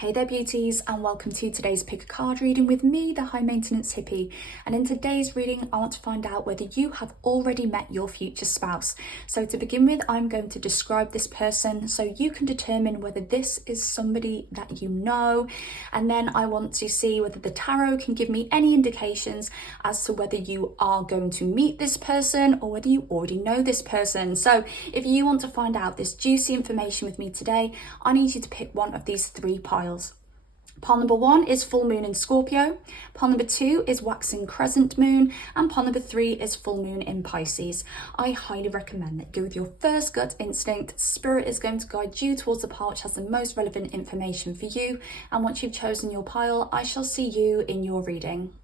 Hey there beauties, and welcome to today's pick a card reading with me, the high maintenance hippie. And in today's reading I want to find out whether you have already met your future spouse. So to begin with, I'm going to describe this person so you can determine whether this is somebody that you know, and then I want to see whether the tarot can give me any indications as to whether you are going to meet this person or whether you already know this person. So if you want to find out this juicy information with me today, I need you to pick one of these three piles. Pile number 1 is full moon in Scorpio, pile number 2 is waxing crescent moon, and pile number 3 is full moon in Pisces. I highly recommend that you go with your first gut instinct. Spirit is going to guide you towards the pile which has the most relevant information for you, and once you've chosen your pile, I shall see you in your reading.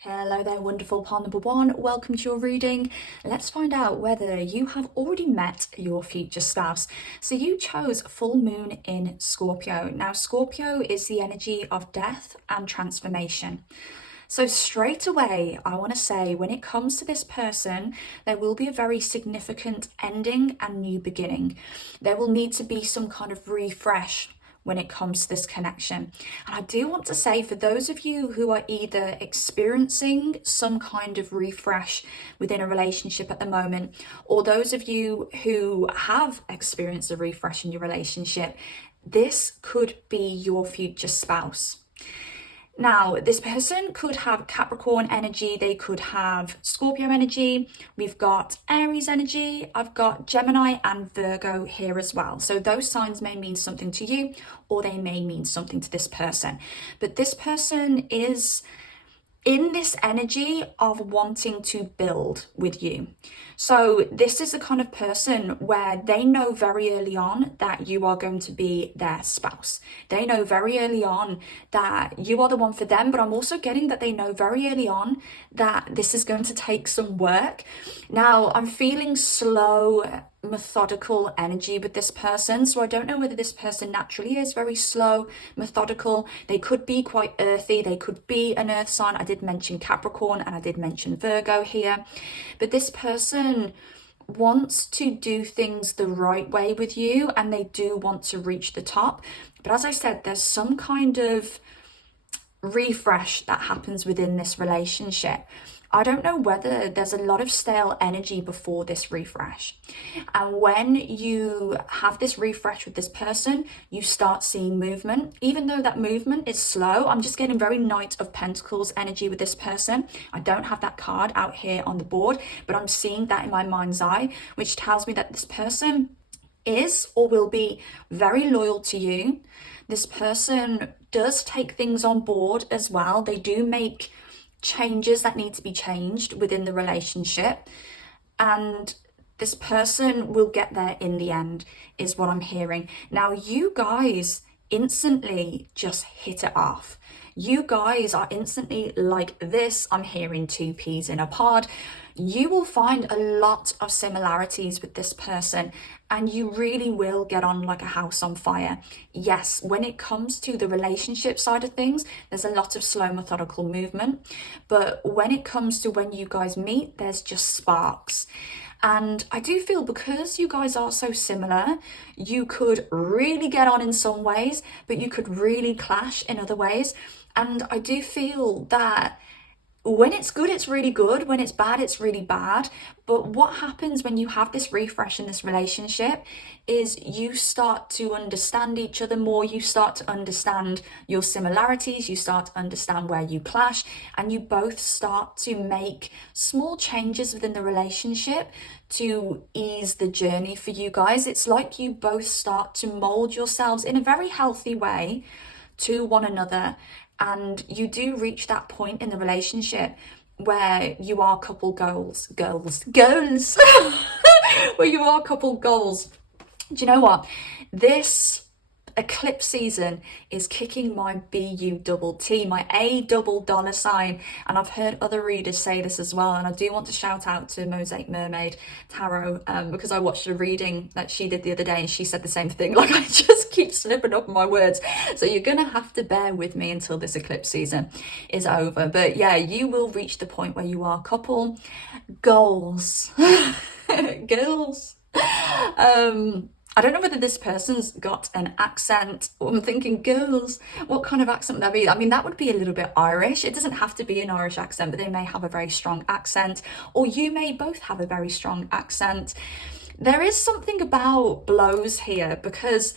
Hello there, wonderful pile number 1. Welcome to your reading. Let's find out whether you have already met your future spouse. So you chose full moon in Scorpio. Now, Scorpio is the energy of death and transformation. So straight away, I want to say when it comes to this person, there will be a very significant ending and new beginning. There will need to be some kind of refresh when it comes to this connection. And I do want to say, for those of you who are either experiencing some kind of refresh within a relationship at the moment, or those of you who have experienced a refresh in your relationship, this could be your future spouse. Now, this person could have Capricorn energy, they could have Scorpio energy, we've got Aries energy, I've got Gemini and Virgo here as well. So those signs may mean something to you, or they may mean something to this person. But this person is in this energy of wanting to build with you. So this is the kind of person where they know very early on that you are going to be their spouse. They know very early on that you are the one for them, but I'm also getting that they know very early on that this is going to take some work. Now, I'm feeling slow, methodical energy with this person, so I don't know whether this person naturally is very slow, methodical. They could be quite earthy, they could be an earth sign. I did mention Capricorn and I did mention Virgo here, but this person wants to do things the right way with you, and they do want to reach the top. But as I said, there's some kind of refresh that happens within this relationship. I don't know whether there's a lot of stale energy before this refresh. And when you have this refresh with this person, you start seeing movement. Even though that movement is slow, I'm just getting very Knight of Pentacles energy with this person. I don't have that card out here on the board, but I'm seeing that in my mind's eye, which tells me that this person is or will be very loyal to you. This person does take things on board as well. They do make changes that need to be changed within the relationship, and this person will get there in the end, is what I'm hearing. Now, you guys instantly just hit it off. You guys are instantly like this. I'm hearing two peas in a pod. You will find a lot of similarities with this person, and you really will get on like a house on fire. Yes, when it comes to the relationship side of things, there's a lot of slow, methodical movement. But when it comes to when you guys meet, there's just sparks. And I do feel because you guys are so similar, you could really get on in some ways, but you could really clash in other ways. And I do feel that when it's good, it's really good. When it's bad, it's really bad. But what happens when you have this refresh in this relationship is you start to understand each other more. You start to understand your similarities. You start to understand where you clash, and you both start to make small changes within the relationship to ease the journey for you guys. It's like you both start to mold yourselves in a very healthy way to one another. And you do reach that point in the relationship where you are couple goals, where you are couple goals. Do you know what? This eclipse season is kicking my BUTT, my A double dollar sign, and I've heard other readers say this as well. And I do want to shout out to Mosaic Mermaid Tarot, because I watched a reading that she did the other day and she said the same thing. Like, I just keep slipping up my words, so you're gonna have to bear with me until this eclipse season is over. But yeah, you will reach the point where you are couple goals. Girls. I don't know whether this person's got an accent, or I'm thinking, girls, what kind of accent would that be? I mean, that would be a little bit Irish. It doesn't have to be an Irish accent, but they may have a very strong accent, or you may both have a very strong accent. There is something about blows here because,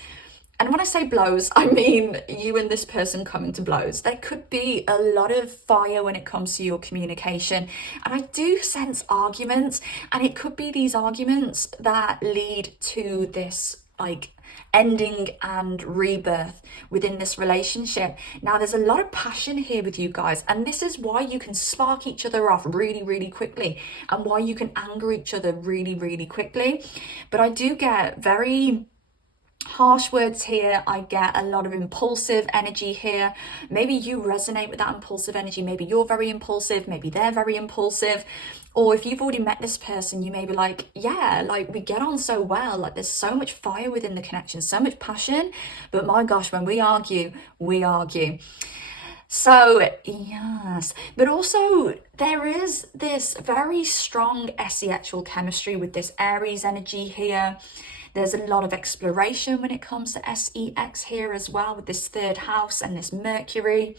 and when I say blows, I mean you and this person coming to blows. There could be a lot of fire when it comes to your communication. And I do sense arguments, and it could be these arguments that lead to this like ending and rebirth within this relationship. Now, there's a lot of passion here with you guys, and this is why you can spark each other off really, really quickly, and why you can anger each other really, really quickly. But I do get very harsh words here. I get a lot of impulsive energy here. Maybe you resonate with that impulsive energy. Maybe you're very impulsive, maybe they're very impulsive. Or if you've already met this person, you may be like, yeah, like we get on so well, like there's so much fire within the connection, so much passion, but my gosh, when we argue, we argue. So yes, but also there is this very strong sexual chemistry with this Aries energy here. There's a lot of exploration when it comes to sex here as well, with this third house and this Mercury.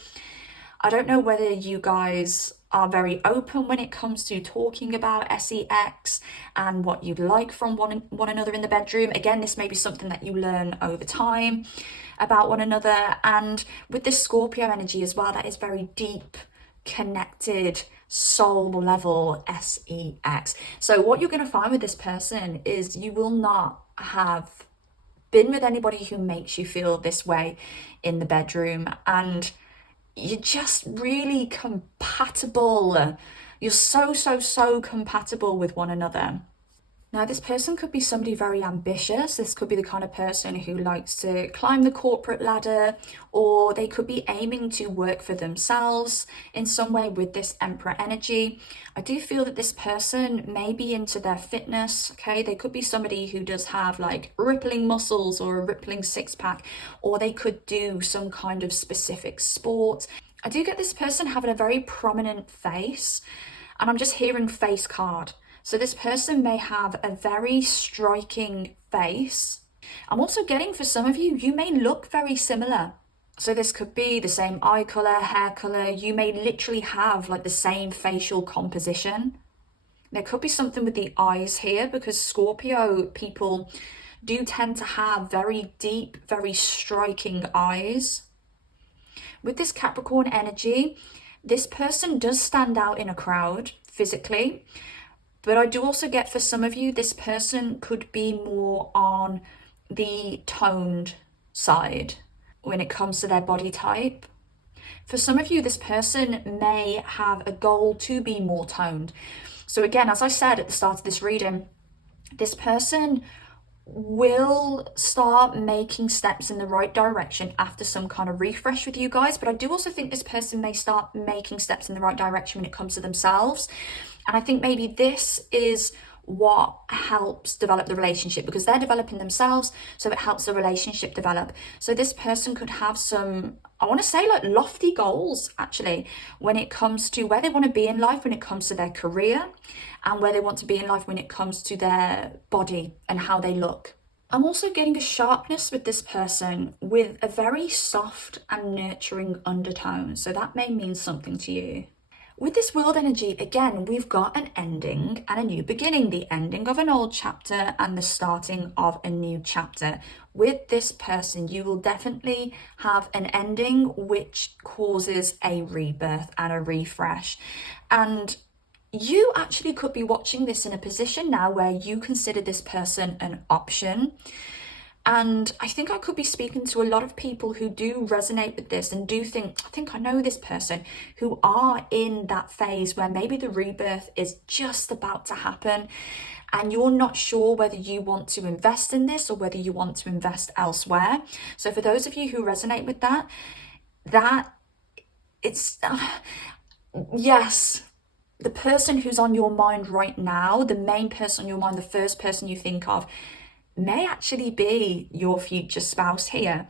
I don't know whether you guys are very open when it comes to talking about sex and what you'd like from one another in the bedroom. Again, this may be something that you learn over time about one another. And with this Scorpio energy as well, that is very deep, connected, soul level sex. So what you're going to find with this person is you will not have been with anybody who makes you feel this way in the bedroom, and you're just really compatible. You're so compatible with one another. Now, this person could be somebody very ambitious. This could be the kind of person who likes to climb the corporate ladder, or they could be aiming to work for themselves in some way with this Emperor energy. I do feel that this person may be into their fitness, okay? They could be somebody who does have like rippling muscles or a rippling six-pack, or they could do some kind of specific sport. I do get this person having a very prominent face, and I'm just hearing face card. So this person may have a very striking face. I'm also getting, for some of you, you may look very similar. So this could be the same eye color, hair color. You may literally have like the same facial composition. There could be something with the eyes here, because Scorpio people do tend to have very deep, very striking eyes. With this Capricorn energy, this person does stand out in a crowd physically. But I do also get, for some of you, this person could be more on the toned side when it comes to their body type. For some of you, this person may have a goal to be more toned. So again, as I said at the start of this reading, this person will start making steps in the right direction after some kind of refresh with you guys. But I do also think this person may start making steps in the right direction when it comes to themselves. And I think maybe this is what helps develop the relationship, because they're developing themselves, so it helps the relationship develop. So this person could have some, I want to say, like lofty goals actually when it comes to where they want to be in life, when it comes to their career, and where they want to be in life when it comes to their body and how they look. I'm also getting a sharpness with this person with a very soft and nurturing undertone, so that may mean something to you. With this world energy, again, we've got an ending and a new beginning, the ending of an old chapter and the starting of a new chapter. With this person, you will definitely have an ending which causes a rebirth and a refresh. And you actually could be watching this in a position now where you consider this person an option. And I think I could be speaking to a lot of people who do resonate with this and do think, I think I know this person, who are in that phase where maybe the rebirth is just about to happen and you're not sure whether you want to invest in this or whether you want to invest elsewhere. So for those of you who resonate with that it's, yes, the person who's on your mind right now, the main person on your mind, the first person you think of, may actually be your future spouse here.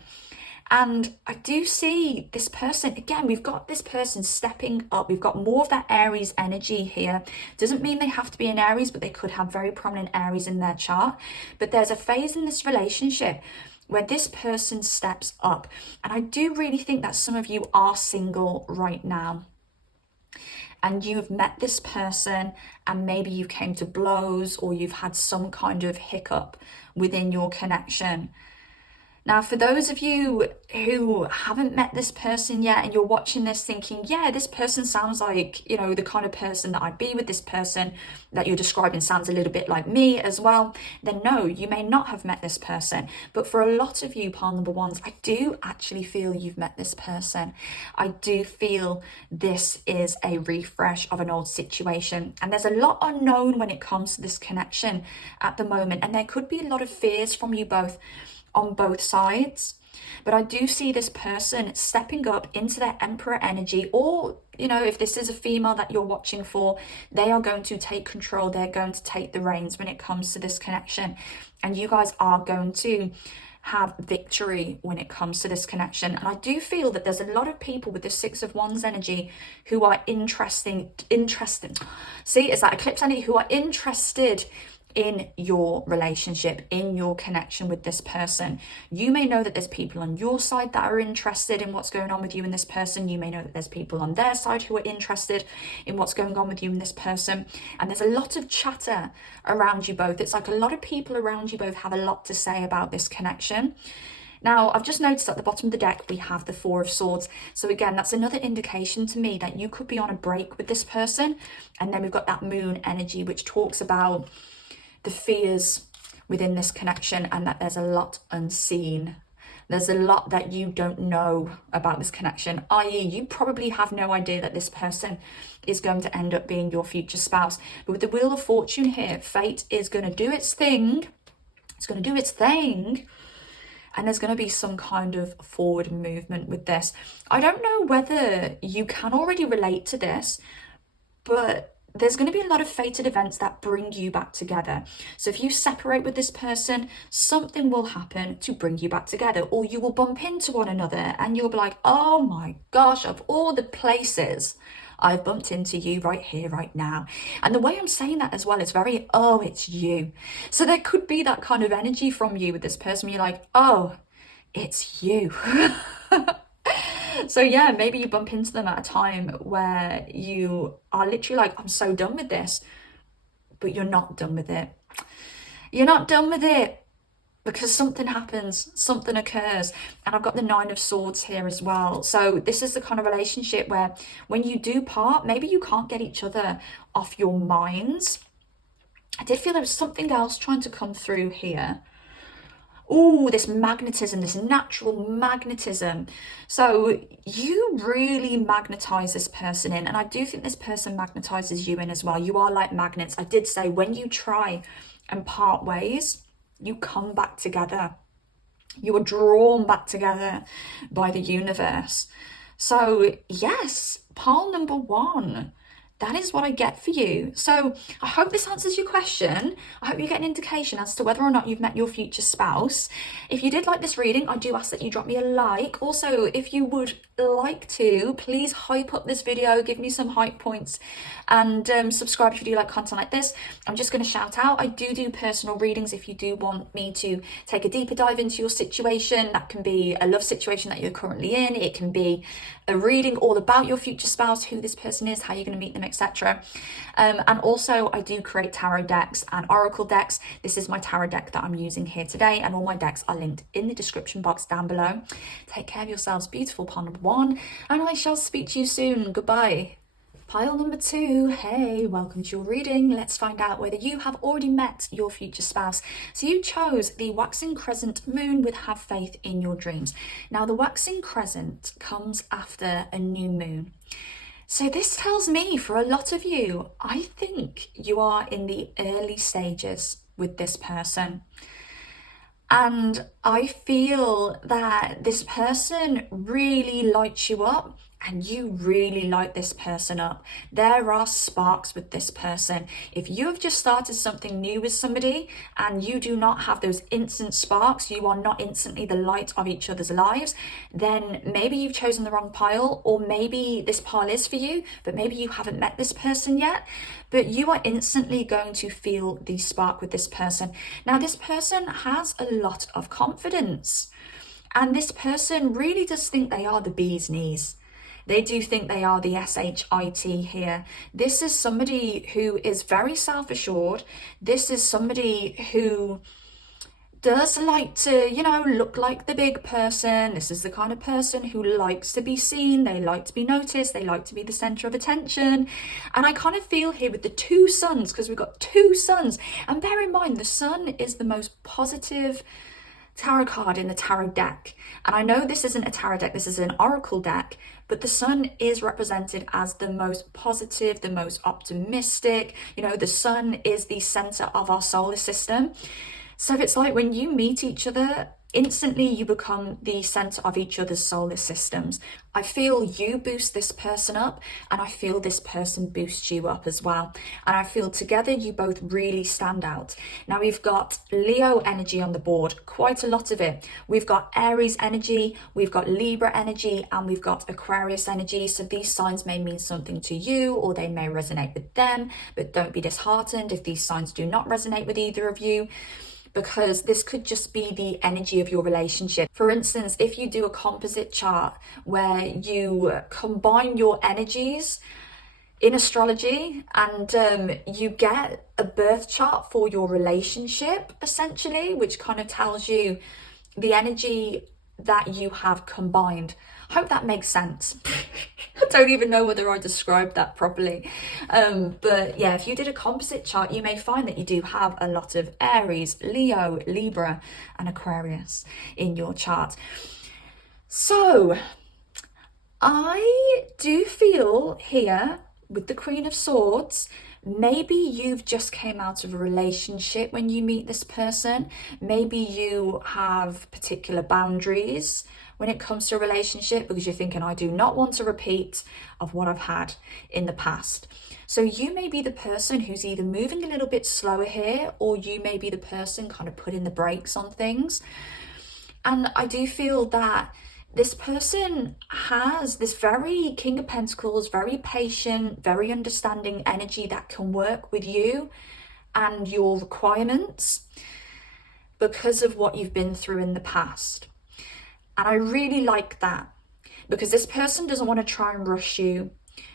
And I do see this person, again, we've got this person stepping up. We've got more of that Aries energy here. Doesn't mean they have to be an Aries, but they could have very prominent Aries in their chart. But there's a phase in this relationship where this person steps up. And I do really think that some of you are single right now. And you've met this person and maybe you came to blows, or you've had some kind of hiccup within your connection. Now, for those of you who haven't met this person yet and you're watching this thinking, yeah, this person sounds like, you know, the kind of person that I'd be with, this person that you're describing sounds a little bit like me as well, then no, you may not have met this person. But for a lot of you pile number ones, I do actually feel you've met this person. I do feel this is a refresh of an old situation. And there's a lot unknown when it comes to this connection at the moment. And there could be a lot of fears from you both on both sides, but I do see this person stepping up into their Emperor energy, or, you know, if this is a female that you're watching for, they are going to take control, they're going to take the reins when it comes to this connection, and you guys are going to have victory when it comes to this connection. And I do feel that there's a lot of people with the Six of Wands energy who are interested, see, is that eclipse energy, who are interested in your relationship, in your connection with this person. You may know that there's people on your side that are interested in what's going on with you and this person. You may know that there's people on their side who are interested in what's going on with you and this person. And there's a lot of chatter around you both. It's like a lot of people around you both have a lot to say about this connection. Now, I've just noticed at the bottom of the deck, we have the Four of Swords. So again, that's another indication to me that you could be on a break with this person. And then we've got that Moon energy, which talks about the fears within this connection, and that there's a lot unseen. There's a lot that you don't know about this connection, i.e. you probably have no idea that this person is going to end up being your future spouse. But with the Wheel of Fortune here, fate is going to do its thing. It's going to do its thing. And there's going to be some kind of forward movement with this. I don't know whether you can already relate to this, but there's going to be a lot of fated events that bring you back together. So if you separate with this person, something will happen to bring you back together, or you will bump into one another and you'll be like, oh my gosh, of all the places I've bumped into you right here, right now. And the way I'm saying that as well is very, oh, it's you. So there could be that kind of energy from you with this person. You're like, oh, it's you. So yeah, maybe you bump into them at a time where you are literally like, I'm so done with this, but you're not done with it. You're not done with it because something happens, something occurs. And I've got the Nine of Swords here as well. So this is the kind of relationship where when you do part, maybe you can't get each other off your minds. I did feel there was something else trying to come through here. Oh, this magnetism, this natural magnetism. So you really magnetize this person in. And I do think this person magnetizes you in as well. You are like magnets. I did say when you try and part ways, you come back together. You are drawn back together by the universe. So yes, pile number one. That is what I get for you. So I hope this answers your question. I hope you get an indication as to whether or not you've met your future spouse. If you did like this reading, I do ask that you drop me a like. Also, if you would like to, please hype up this video, give me some hype points, and subscribe if you do like content like this. I'm just going to shout out, I do personal readings if you do want me to take a deeper dive into your situation. That can be a love situation that you're currently in. It can be a reading all about your future spouse, who this person is, how you're going to meet them, etc. And also I do create tarot decks and oracle decks. This is my tarot deck that I'm using here today, and all my decks are linked in the description box down below. Take care of yourselves, beautiful pile one, and I shall speak to you soon. Goodbye. Pile number two, hey, welcome to your reading. Let's find out whether you have already met your future spouse. So you chose the waxing crescent moon with have faith in your dreams. Now the waxing crescent comes after a new moon. So this tells me for a lot of you, I think you are in the early stages with this person. And I feel that this person really lights you up and you really light this person up. There are sparks with this person. If you have just started something new with somebody and you do not have those instant sparks, you are not instantly the light of each other's lives, then maybe you've chosen the wrong pile, or maybe this pile is for you, but maybe you haven't met this person yet. But you are instantly going to feel the spark with this person. Now, this person has a lot of confidence, and this person really does think they are the bee's knees. They do think they are the SHIT here. This is somebody who is very self-assured. This is somebody who does like to, look like the big person. This is the kind of person who likes to be seen. They like to be noticed. They like to be the center of attention. And I kind of feel here with the two suns, because we've got two suns. And bear in mind, the sun is the most positive tarot card in the tarot deck. And I know this isn't a tarot deck, this is an oracle deck, but the sun is represented as the most positive, the most optimistic. The sun is the center of our solar system. So it's like when you meet each other, instantly you become the center of each other's solar systems. I feel you boost this person up, and I feel this person boosts you up as well. And I feel together you both really stand out. Now we've got Leo energy on the board, quite a lot of it. We've got Aries energy, we've got Libra energy, and we've got Aquarius energy. So these signs may mean something to you, or they may resonate with them, but don't be disheartened if these signs do not resonate with either of you, because this could just be the energy of your relationship. For instance, if you do a composite chart where you combine your energies in astrology, and you get a birth chart for your relationship, essentially, which kind of tells you the energy that you have combined. I hope that makes sense. I don't even know whether I described that properly. But yeah, if you did a composite chart, you may find that you do have a lot of Aries, Leo, Libra, and Aquarius in your chart. So I do feel here with the Queen of Swords, maybe you've just came out of a relationship when you meet this person. Maybe you have particular boundaries when it comes to a relationship, because you're thinking, I do not want a repeat of what I've had in the past. So you may be the person who's either moving a little bit slower here, or you may be the person kind of putting the brakes on things. And I do feel that this person has this very King of Pentacles, very patient, very understanding energy that can work with you and your requirements because of what you've been through in the past. And I really like that, because this person doesn't want to try and rush you.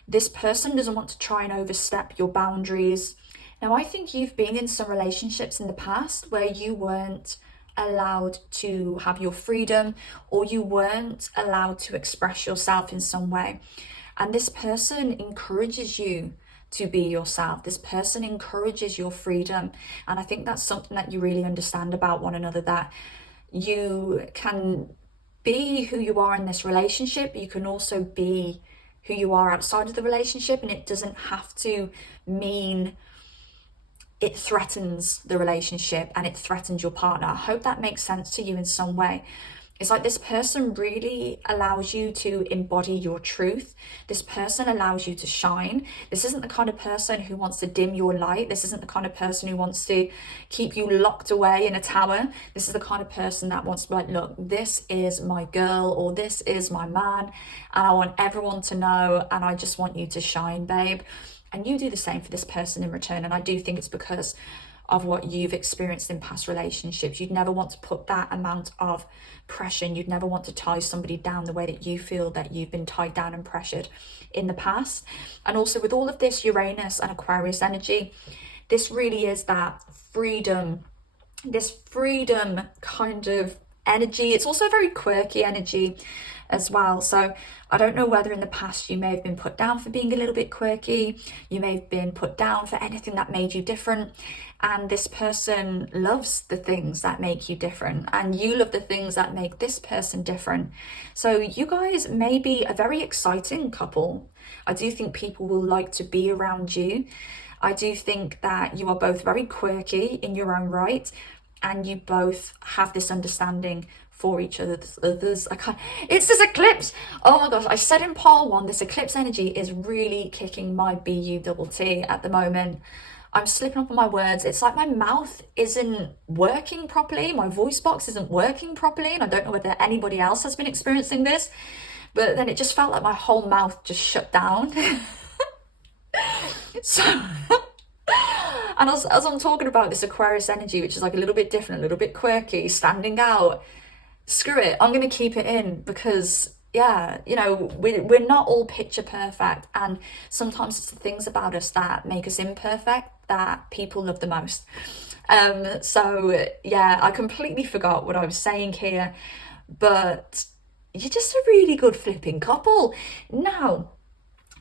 This person doesn't want to try and overstep your boundaries. Now, I think you've been in some relationships in the past where you weren't allowed to have your freedom, or you weren't allowed to express yourself in some way. And this person encourages you to be yourself. This person encourages your freedom. And I think that's something that you really understand about one another, that you can be who you are in this relationship. You can also be who you are outside of the relationship, and it doesn't have to mean it threatens the relationship and it threatens your partner. I hope that makes sense to you in some way. It's like this person really allows you to embody your truth. This person allows you to shine. This isn't the kind of person who wants to dim your light. This isn't the kind of person who wants to keep you locked away in a tower. This is the kind of person that wants to be like, look, this is my girl, or this is my man, and I want everyone to know, and I just want you to shine, babe. And you do the same for this person in return. And I do think it's because of what you've experienced in past relationships. You'd never want to put that amount of pressure, and you'd never want to tie somebody down the way that you feel that you've been tied down and pressured in the past. And also with all of this Uranus and Aquarius energy, this really is that freedom, this freedom kind of energy. It's also very quirky energy as well. So I don't know whether in the past you may have been put down for being a little bit quirky. You may have been put down for anything that made you different. And this person loves the things that make you different, and you love the things that make this person different. So you guys may be a very exciting couple. I do think people will like to be around you. I do think that you are both very quirky in your own right, and you both have this understanding for each other. It's this eclipse. Oh my gosh, I said in pile one, this eclipse energy is really kicking my BUTT at the moment. I'm slipping up on my words. It's like my mouth isn't working properly. My voice box isn't working properly. And I don't know whether anybody else has been experiencing this, but then it just felt like my whole mouth just shut down. So, and as I'm talking about this Aquarius energy, which is like a little bit different, a little bit quirky, standing out, screw it, I'm going to keep it in because, yeah, you know, we're not all picture perfect. And sometimes it's the things about us that make us imperfect that people love the most. So, yeah, I completely forgot what I was saying here. But you're just a really good flipping couple. Now,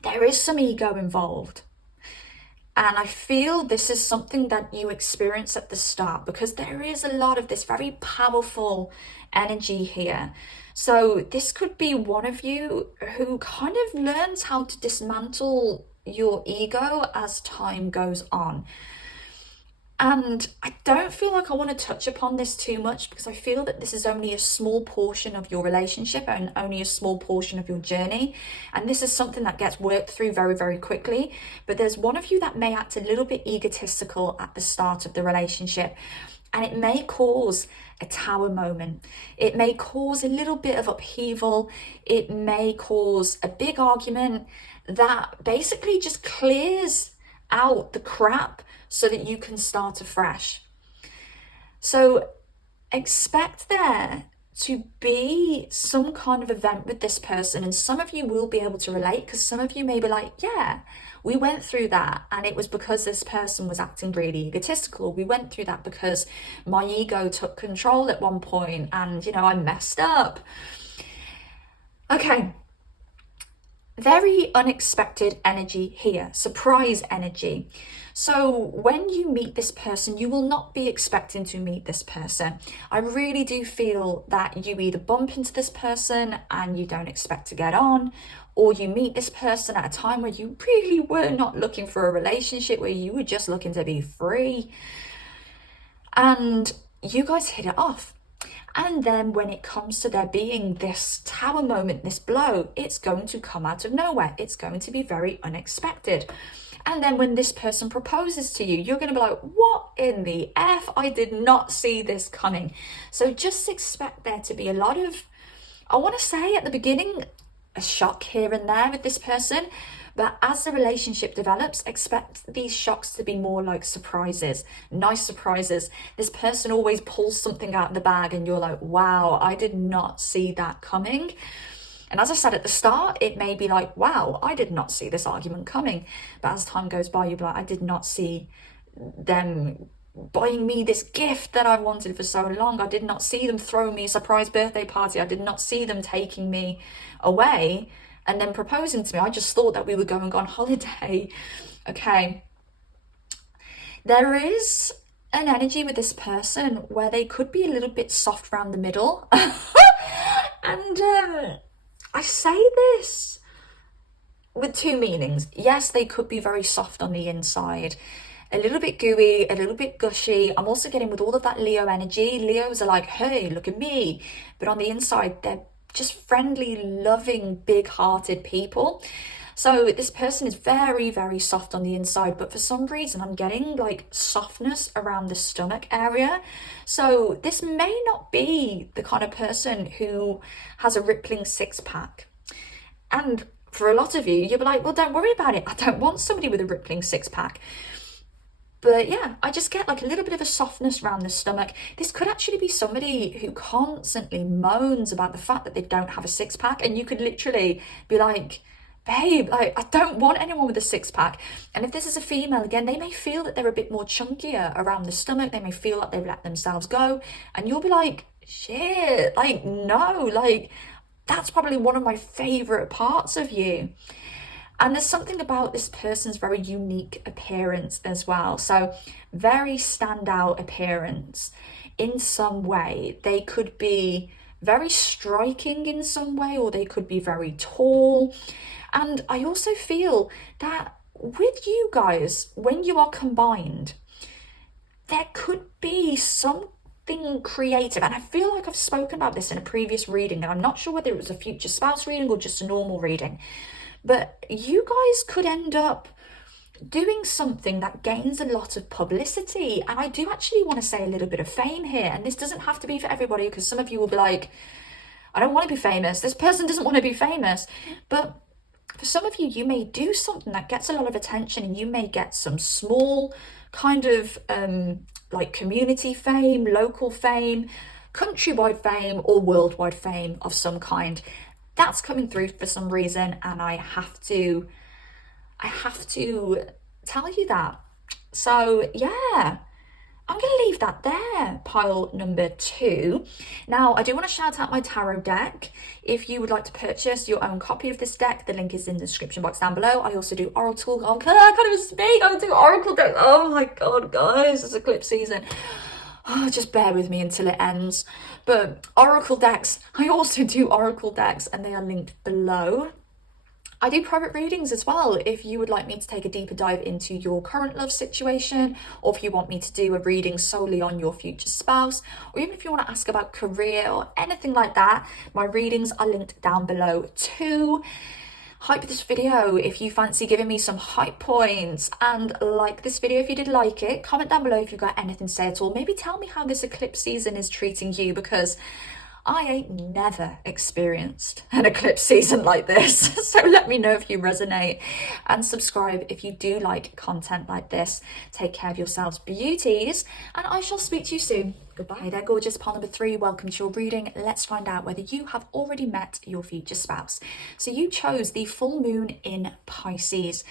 there is some ego involved. And I feel this is something that you experience at the start because there is a lot of this very powerful energy here. So this could be one of you who kind of learns how to dismantle your ego as time goes on. And I don't feel like I want to touch upon this too much because I feel that this is only a small portion of your relationship and only a small portion of your journey. And this is something that gets worked through very, very quickly. But there's one of you that may act a little bit egotistical at the start of the relationship. And it may cause a tower moment. It may cause a little bit of upheaval. It may cause a big argument that basically just clears out the crap so that you can start afresh. So expect there to be some kind of event with this person, and some of you will be able to relate because some of you may be like, yeah, we went through that and it was because this person was acting really egotistical. We went through that because my ego took control at one point and, you know, I messed up. Okay. Very unexpected energy here, surprise energy. So when you meet this person, you will not be expecting to meet this person. I really do feel that you either bump into this person and you don't expect to get on, or you meet this person at a time where you really were not looking for a relationship, where you were just looking to be free. And you guys hit it off. And then when it comes to there being this tower moment, this blow, it's going to come out of nowhere. It's going to be very unexpected. And then when this person proposes to you, you're going to be like, what in the F? I did not see this coming. So just expect there to be a lot of, I want to say at the beginning, a shock here and there with this person. But as the relationship develops, expect these shocks to be more like surprises, nice surprises. This person always pulls something out of the bag and you're like, wow, I did not see that coming. And as I said at the start, it may be like, wow, I did not see this argument coming. But as time goes by, you'll be like, I did not see them buying me this gift that I wanted for so long. I did not see them throwing me a surprise birthday party. I did not see them taking me away and then proposing to me. I just thought that we were going on holiday. Okay. There is an energy with this person where they could be a little bit soft around the middle. And I say this with two meanings. Yes, they could be very soft on the inside, a little bit gooey, a little bit gushy. I'm also getting with all of that Leo energy. Leos are like, hey, look at me. But on the inside, they're just friendly, loving, big-hearted people. So this person is very, very soft on the inside, but for some reason I'm getting like softness around the stomach area. So this may not be the kind of person who has a rippling six-pack. And for a lot of you, you'll be like, well, don't worry about it. I don't want somebody with a rippling six-pack. But yeah, I just get like a little bit of a softness around the stomach. This could actually be somebody who constantly moans about the fact that they don't have a six-pack, and you could literally be like, babe, like, I don't want anyone with a six-pack. And if this is a female, again, they may feel that they're a bit more chunkier around the stomach. They may feel like they've let themselves go. And you'll be like, shit, like, no, like, that's probably one of my favorite parts of you. And there's something about this person's very unique appearance as well. So very standout appearance in some way. They could be very striking in some way, or they could be very tall. And I also feel that with you guys, when you are combined, there could be some something creative. And I feel like I've spoken about this in a previous reading, and I'm not sure whether it was a future spouse reading or just a normal reading, but you guys could end up doing something that gains a lot of publicity. And I do actually want to say a little bit of fame here, and this doesn't have to be for everybody, because some of you will be like, I don't want to be famous, this person doesn't want to be famous. But for some of you, you may do something that gets a lot of attention, and you may get some small kind of like community fame, local fame, countrywide fame, or worldwide fame of some kind. That's coming through for some reason, and I have to tell you that. So yeah, I'm going to leave that there, pile number 2. Now, I do want to shout out my tarot deck. If you would like to purchase your own copy of this deck, the link is in the description box down below. I also do oracle. I can't even speak. I do oracle deck. Oh my god, guys, it's eclipse season. Oh, just bear with me until it ends. But oracle decks, I also do oracle decks, and they are linked below. I do private readings as well, if you would like me to take a deeper dive into your current love situation, or if you want me to do a reading solely on your future spouse, or even if you want to ask about career or anything like that. My readings are linked down below too. Hype this video if you fancy giving me some hype points, and like this video if you did like it. Comment down below if you've got anything to say at all. Maybe tell me how this eclipse season is treating you, because I ain't never experienced an eclipse season like this. So let me know if you resonate, and subscribe if you do like content like this. Take care of yourselves, beauties, and I shall speak to you soon. Goodbye. Hey there, gorgeous. Pile number 3, welcome to your reading. Let's find out whether you have already met your future spouse. So you chose the full moon in Pisces.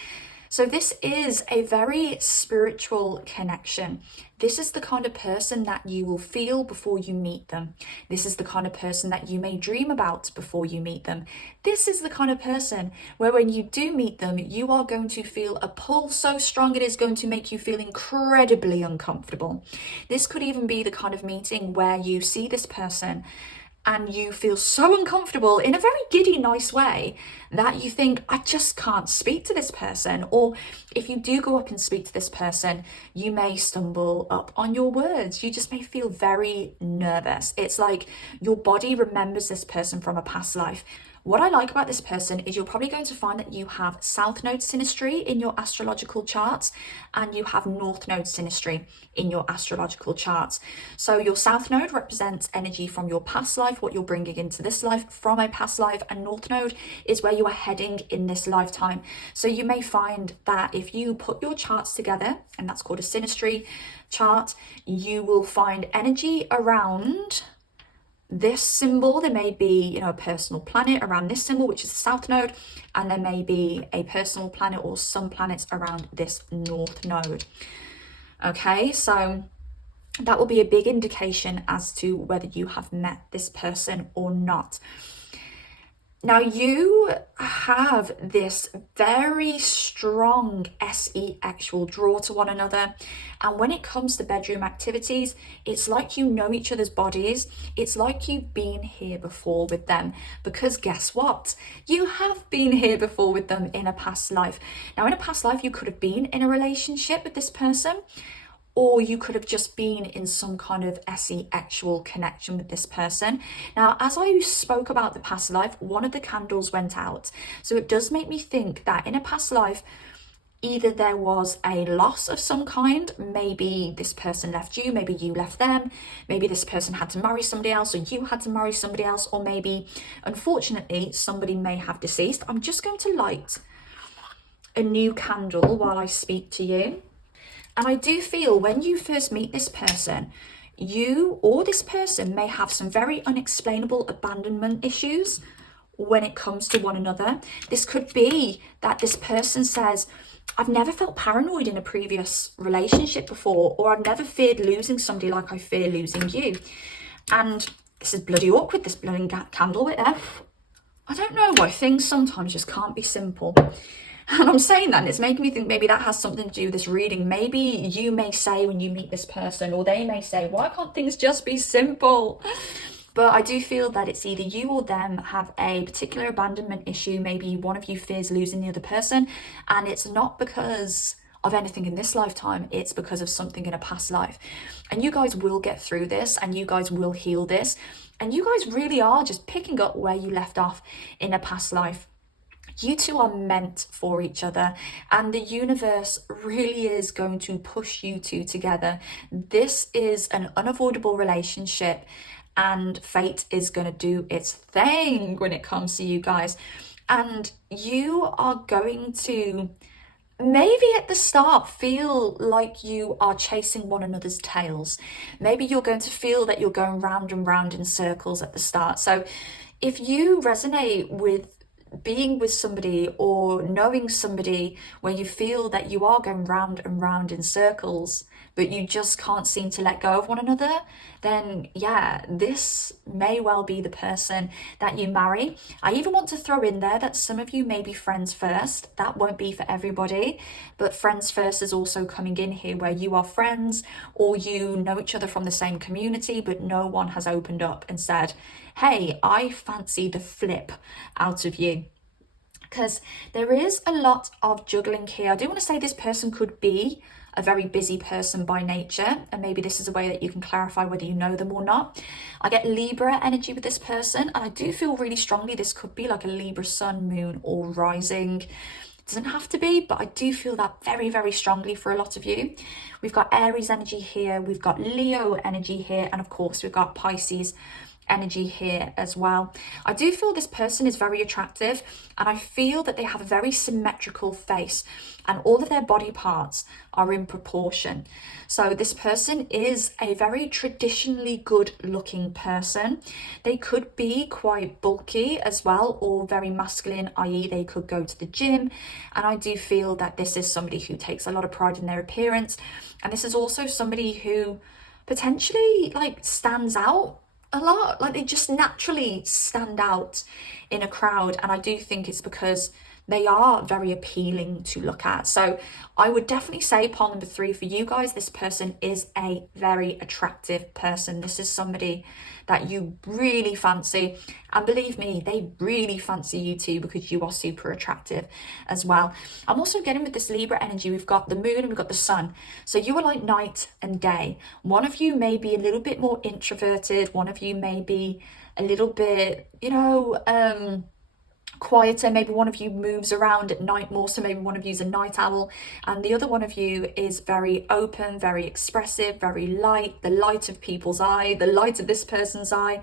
So this is a very spiritual connection. This is the kind of person that you will feel before you meet them. This is the kind of person that you may dream about before you meet them. This is the kind of person where when you do meet them, you are going to feel a pull so strong it is going to make you feel incredibly uncomfortable. This could even be the kind of meeting where you see this person and you feel so uncomfortable in a very giddy, nice way that you think, I just can't speak to this person. Or if you do go up and speak to this person, you may stumble up on your words. You just may feel very nervous. It's like your body remembers this person from a past life. What I like about this person is you're probably going to find that you have South Node synastry in your astrological charts, and you have North Node synastry in your astrological charts. So your South Node represents energy from your past life, what you're bringing into this life from a past life, and North Node is where you are heading in this lifetime. So you may find that if you put your charts together, and that's called a synastry chart, you will find energy around this symbol. There may be, a personal planet around this symbol, which is the South Node, and there may be a personal planet or some planets around this North Node. Okay, so that will be a big indication as to whether you have met this person or not. Now, you have this very strong SE-actual draw to one another. And when it comes to bedroom activities, it's like you know each other's bodies. It's like you've been here before with them. Because guess what? You have been here before with them in a past life. Now, in a past life, you could have been in a relationship with this person, or you could have just been in some kind of SE-actual connection with this person. Now, as I spoke about the past life, one of the candles went out. So it does make me think that in a past life, either there was a loss of some kind, maybe this person left you, maybe you left them, maybe this person had to marry somebody else, or you had to marry somebody else, or maybe, unfortunately, somebody may have deceased. I'm just going to light a new candle while I speak to you. And I do feel when you first meet this person, you or this person may have some very unexplainable abandonment issues when it comes to one another. This could be that this person says, I've never felt paranoid in a previous relationship before, or I've never feared losing somebody like I fear losing you. And this is bloody awkward, this blowing candle with F. I don't know why things sometimes just can't be simple. And I'm saying that, and it's making me think maybe that has something to do with this reading. Maybe you may say when you meet this person, or they may say, why can't things just be simple? But I do feel that it's either you or them have a particular abandonment issue. Maybe one of you fears losing the other person, and it's not because of anything in this lifetime, it's because of something in a past life. And you guys will get through this, and you guys will heal this. And you guys really are just picking up where you left off in a past life. You two are meant for each other, and the universe really is going to push you two together. This is an unavoidable relationship, and fate is going to do its thing when it comes to you guys. And you are going to maybe at the start feel like you are chasing one another's tails. Maybe you're going to feel that you're going round and round in circles at the start. So if you resonate with being with somebody or knowing somebody where you feel that you are going round and round in circles, but you just can't seem to let go of one another, then yeah, this may well be the person that you marry. I even want to throw in there that some of you may be friends first. That won't be for everybody, but friends first is also coming in here, where you are friends or you know each other from the same community, but no one has opened up and said, hey, I fancy the flip out of you. Because there is a lot of juggling here. I do want to say this person could be a very busy person by nature, and maybe this is a way that you can clarify whether you know them or not. I get Libra energy with this person, and I do feel really strongly this could be like a Libra sun, moon, or rising. It doesn't have to be, but I do feel that very, very strongly for a lot of you. We've got Aries energy here, we've got Leo energy here, and of course we've got Pisces energy here as well. I do feel this person is very attractive, and I feel that they have a very symmetrical face, and all of their body parts are in proportion. So this person is a very traditionally good looking person. They could be quite bulky as well, or very masculine, i.e. they could go to the gym. And I do feel that this is somebody who takes a lot of pride in their appearance, and this is also somebody who potentially like stands out a lot. Like they just naturally stand out in a crowd, and I do think it's because they are very appealing to look at. So I would definitely say pole number 3 for you guys, this person is a very attractive person. This is somebody that you really fancy, and believe me, they really fancy you too, because you are super attractive as well. I'm also getting with this Libra energy, we've got the moon and we've got the sun. So you are like night and day. One of you may be a little bit more introverted, one of you may be a little bit, quieter. Maybe one of you moves around at night more, so maybe one of you is a night owl, and the other one of you is very open, very expressive, very light, the light of people's eye, the light of this person's eye.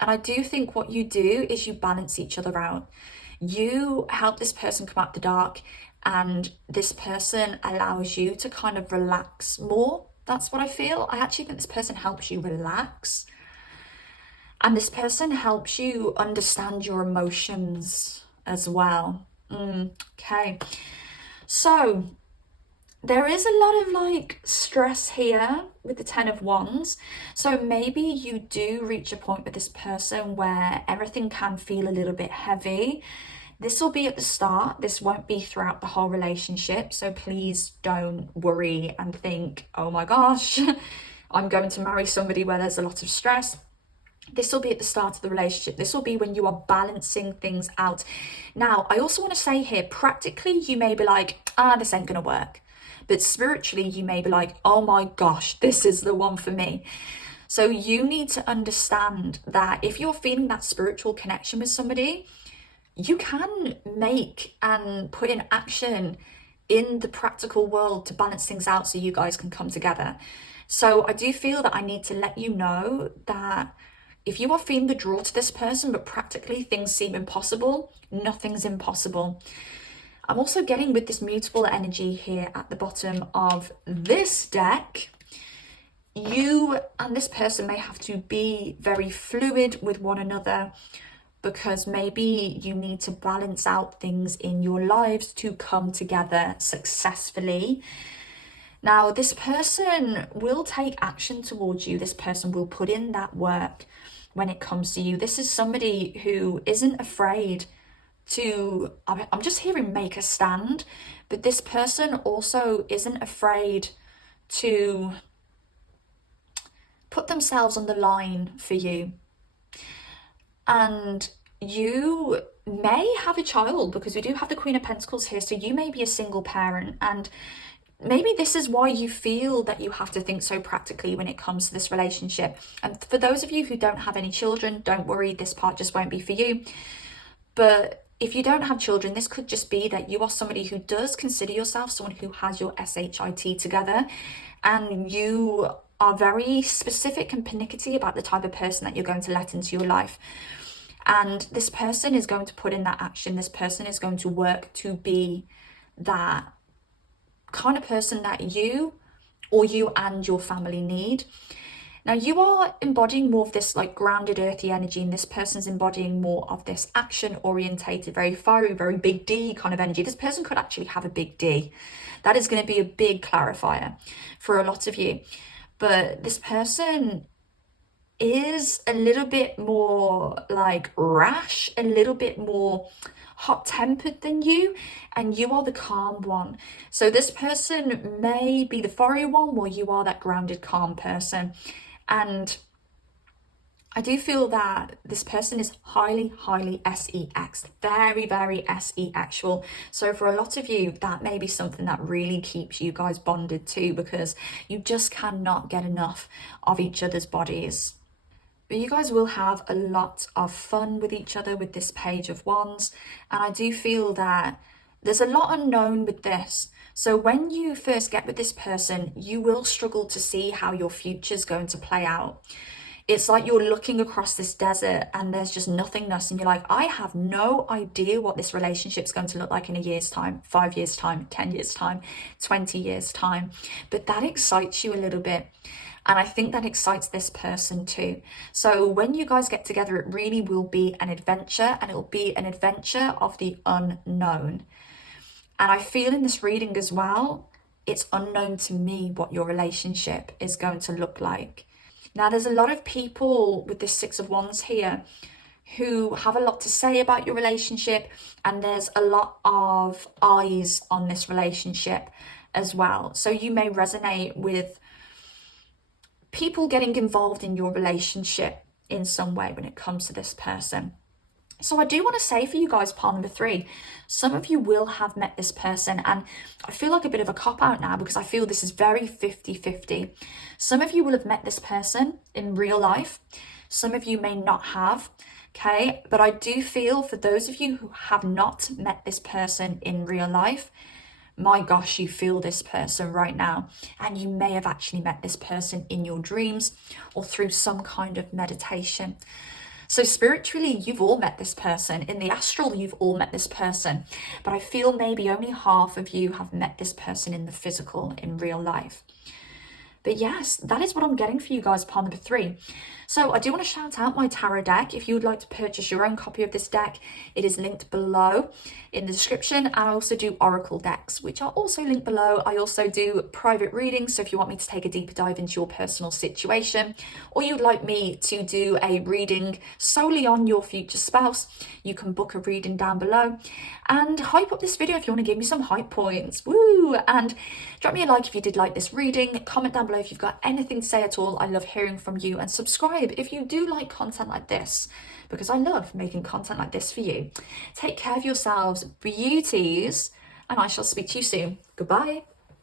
And I do think what you do is you balance each other out. You help this person come out the dark, and this person allows you to kind of relax more. That's what I feel. I actually think this person helps you relax. And this person helps you understand your emotions as well. Okay. So there is a lot of like stress here with the 10 of Wands. So maybe you do reach a point with this person where everything can feel a little bit heavy. This will be at the start. This won't be throughout the whole relationship. So please don't worry and think, oh my gosh, I'm going to marry somebody where there's a lot of stress. This will be at the start of the relationship. This will be when you are balancing things out. Now, I also want to say here, practically, you may be like, this ain't going to work. But spiritually, you may be like, oh my gosh, this is the one for me. So you need to understand that if you're feeling that spiritual connection with somebody, you can make and put in action in the practical world to balance things out so you guys can come together. So I do feel that I need to let you know that if you are feeling the draw to this person, but practically things seem impossible, nothing's impossible. I'm also getting with this mutable energy here at the bottom of this deck. You and this person may have to be very fluid with one another, because maybe you need to balance out things in your lives to come together successfully. Now, this person will take action towards you. This person will put in that work when it comes to you. This is somebody who isn't afraid to, I'm just hearing make a stand, but this person also isn't afraid to put themselves on the line for you. And you may have a child, because we do have the Queen of Pentacles here, so you may be a single parent, and maybe this is why you feel that you have to think so practically when it comes to this relationship. And for those of you who don't have any children, don't worry, this part just won't be for you. But if you don't have children, this could just be that you are somebody who does consider yourself someone who has your SHIT together, and you are very specific and pernickety about the type of person that you're going to let into your life. And this person is going to put in that action. This person is going to work to be that kind of person that you and your family need. Now, you are embodying more of this like grounded earthy energy, and this person's embodying more of this action orientated, very fiery, very big D kind of energy. This person could actually have a big D. That is going to be a big clarifier for a lot of you. But this person is a little bit more like rash, a little bit more hot-tempered than you, and you are the calm one. So this person may be the fiery one while you are that grounded, calm person. And I do feel that this person is highly, highly SEX, very, very SE-actual. So for a lot of you, that may be something that really keeps you guys bonded too, because you just cannot get enough of each other's bodies. But you guys will have a lot of fun with each other with this Page of Wands. And I do feel that there's a lot unknown with this. So when you first get with this person, you will struggle to see how your future is going to play out. It's like you're looking across this desert and there's just nothingness, and you're like, I have no idea what this relationship is going to look like in a year's time, 5 years time, 10 years time, 20 years time. But that excites you a little bit. And I think that excites this person too. So when you guys get together, it really will be an adventure, and it will be an adventure of the unknown. And I feel in this reading as well, it's unknown to me what your relationship is going to look like. Now, there's a lot of people with this Six of Wands here who have a lot to say about your relationship, and there's a lot of eyes on this relationship as well. So you may resonate with people getting involved in your relationship in some way when it comes to this person. So I do want to say for you guys, pile number 3, some of you will have met this person, and I feel like a bit of a cop-out now because I feel this is very 50-50. Some of you will have met this person in real life. Some of you may not have, okay? But I do feel for those of you who have not met this person in real life, my gosh, you feel this person right now. And you may have actually met this person in your dreams or through some kind of meditation. So spiritually, you've all met this person. In the astral, you've all met this person. But I feel maybe only half of you have met this person in the physical, in real life. But yes, that is what I'm getting for you guys, pile number 3. So I do want to shout out my tarot deck. If you would like to purchase your own copy of this deck, it is linked below in the description. And I also do oracle decks, which are also linked below. I also do private readings. So if you want me to take a deeper dive into your personal situation, or you'd like me to do a reading solely on your future spouse, you can book a reading down below. And hype up this video if you want to give me some hype points. Woo! And drop me a like if you did like this reading. Comment down below if you've got anything to say at all. I love hearing from you. And subscribe if you do like content like this, because I love making content like this for you. Take care of yourselves, beauties, and I shall speak to you soon. Goodbye.